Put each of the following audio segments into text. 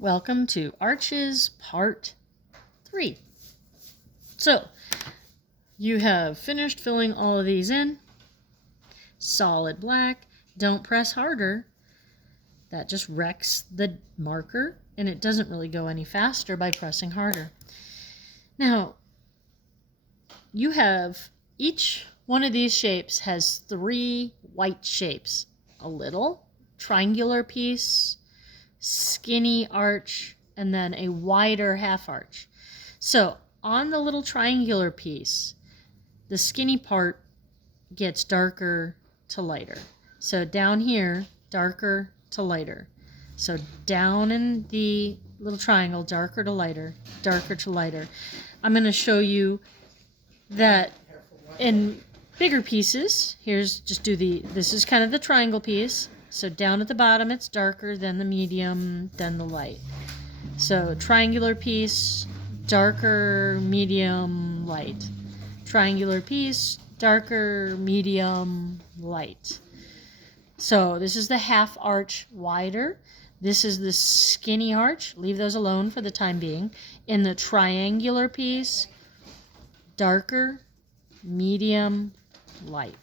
Welcome to Arches Part 3. So, you have finished filling all of these in. Solid black. Don't press harder. That just wrecks the marker, and it doesn't really go any faster by pressing harder. Now, you have each one of these shapes has 3 white shapes. A little triangular piece, skinny arch, and then a wider half arch. So on the little triangular piece, the skinny part gets darker to lighter. So down here, darker to lighter. So down in the little triangle, darker to lighter, darker to lighter. I'm going to show you that in bigger pieces. Here's just this is kind of the triangle piece. So down at the bottom it's darker, then the medium, then the light. So triangular piece, darker, medium, light. Triangular piece, darker, medium, light. So this is the half arch wider. This is the skinny arch. Leave those alone for the time being. In the triangular piece, darker, medium, light.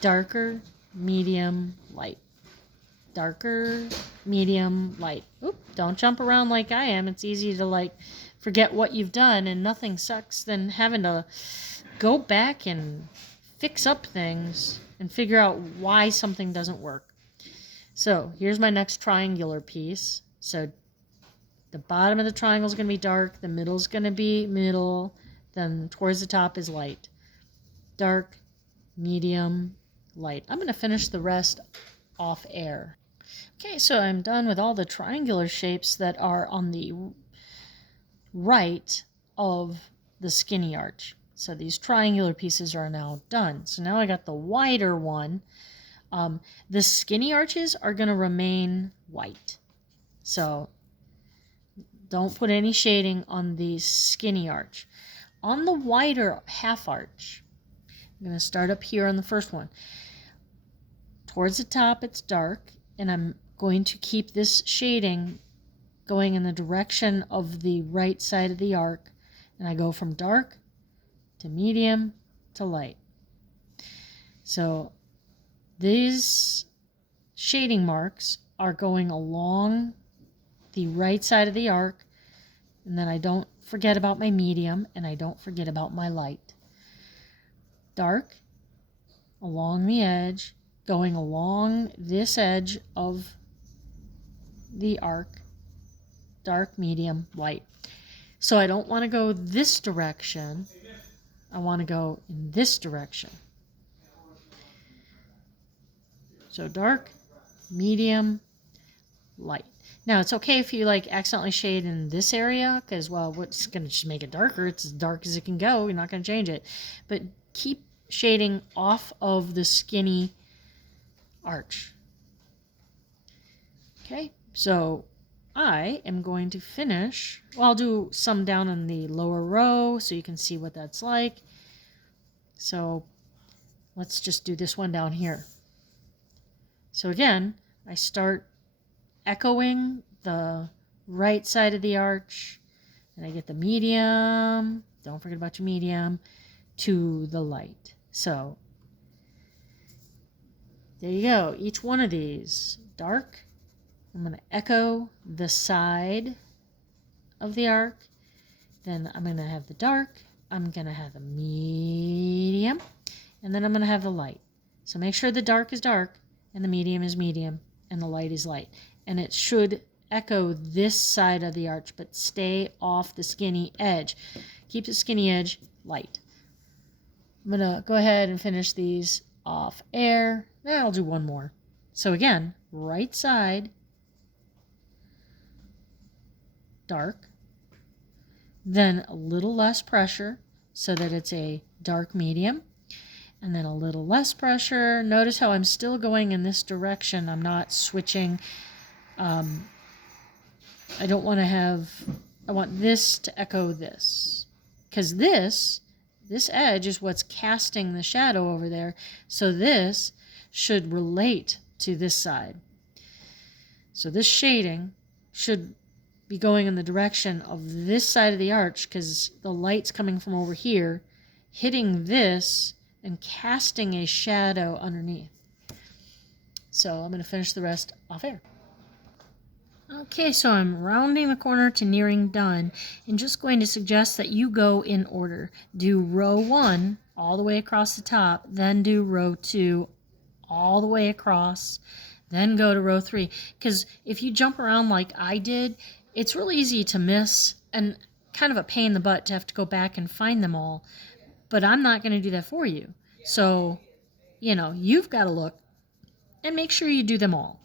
Darker, medium, light. Darker, medium, light. Oop, don't jump around like I am. It's easy to forget what you've done, and nothing sucks than having to go back and fix up things and figure out why something doesn't work. So here's my next triangular piece. So the bottom of the triangle is going to be dark, the middle is going to be middle, then towards the top is light. Dark, medium, light. I'm going to finish the rest off air. Okay, so I'm done with all the triangular shapes that are on the right of the skinny arch. So these triangular pieces are now done. So now I got the wider one. The skinny arches are going to remain white. So don't put any shading on the skinny arch. On the wider half arch, I'm going to start up here on the first one. Towards the top it's dark, and I'm going to keep this shading going in the direction of the right side of the arc, and I go from dark to medium to light. So these shading marks are going along the right side of the arc, and then I don't forget about my medium, and I don't forget about my light. Dark along the edge, going along this edge of the arc, dark, medium, light. So I don't want to go this direction. I want to go in this direction. So dark, medium, light. Now it's okay if you accidentally shade in this area, because what's going to just make it darker? It's as dark as it can go. You're not going to change it. But keep shading off of the skinny arch. Okay, so I am going to finish. Well, I'll do some down in the lower row so you can see what that's like. So let's just do this one down here. So again, I start echoing the right side of the arch, and I get the medium, don't forget about your medium, to the light. So there you go. Each one of these, dark, I'm going to echo the side of the arc, then I'm going to have the dark, I'm going to have the medium, and then I'm going to have the light. So make sure the dark is dark, and the medium is medium, and the light is light. And it should echo this side of the arch, but stay off the skinny edge. Keep the skinny edge light. I'm going to go ahead and finish these off air. Then I'll do one more. So again, right side, dark, then a little less pressure so that it's a dark medium, and then a little less pressure. Notice how I'm still going in this direction. I'm not switching. I don't want to have, I want this to echo this, because this edge is what's casting the shadow over there. So this should relate to this side. So this shading should be going in the direction of this side of the arch because the light's coming from over here, hitting this and casting a shadow underneath. So I'm going to finish the rest off air. Okay, so I'm rounding the corner to nearing done and just going to suggest that you go in order. Do row 1 all the way across the top, then do row 2 all the way across, then go to row 3. Because if you jump around like I did, it's really easy to miss and kind of a pain in the butt to have to go back and find them all. But I'm not going to do that for you. So, you've got to look and make sure you do them all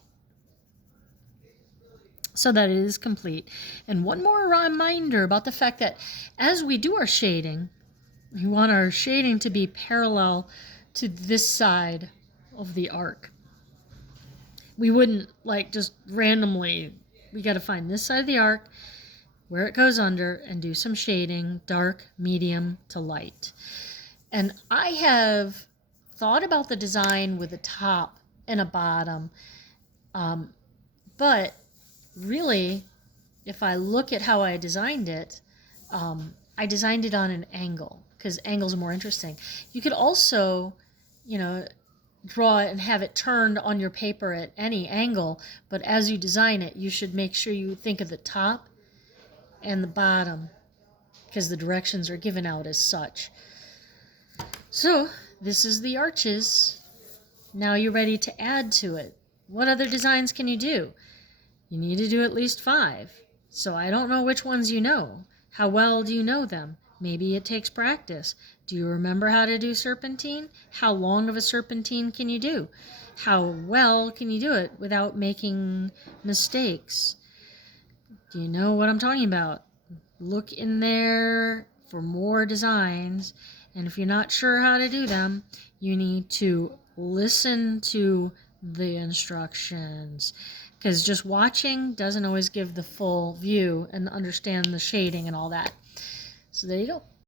so that it is complete. And one more reminder about the fact that as we do our shading, we want our shading to be parallel to this side of the arc. We wouldn't just randomly, we got to find this side of the arc where it goes under and do some shading, dark, medium to light. And I have thought about the design with a top and a bottom, but really, if I look at how I designed it, I designed it on an angle because angles are more interesting. You could also, draw it and have it turned on your paper at any angle, but as you design it, you should make sure you think of the top and the bottom because the directions are given out as such. So this is the arches. Now you're ready to add to it. What other designs can you do? You need to do at least 5. So I don't know which ones you know. How well do you know them? Maybe it takes practice. Do you remember how to do serpentine? How long of a serpentine can you do? How well can you do it without making mistakes? Do you know what I'm talking about? Look in there for more designs. And if you're not sure how to do them, you need to listen to the instructions. Because just watching doesn't always give the full view and understand the shading and all that. So there you go.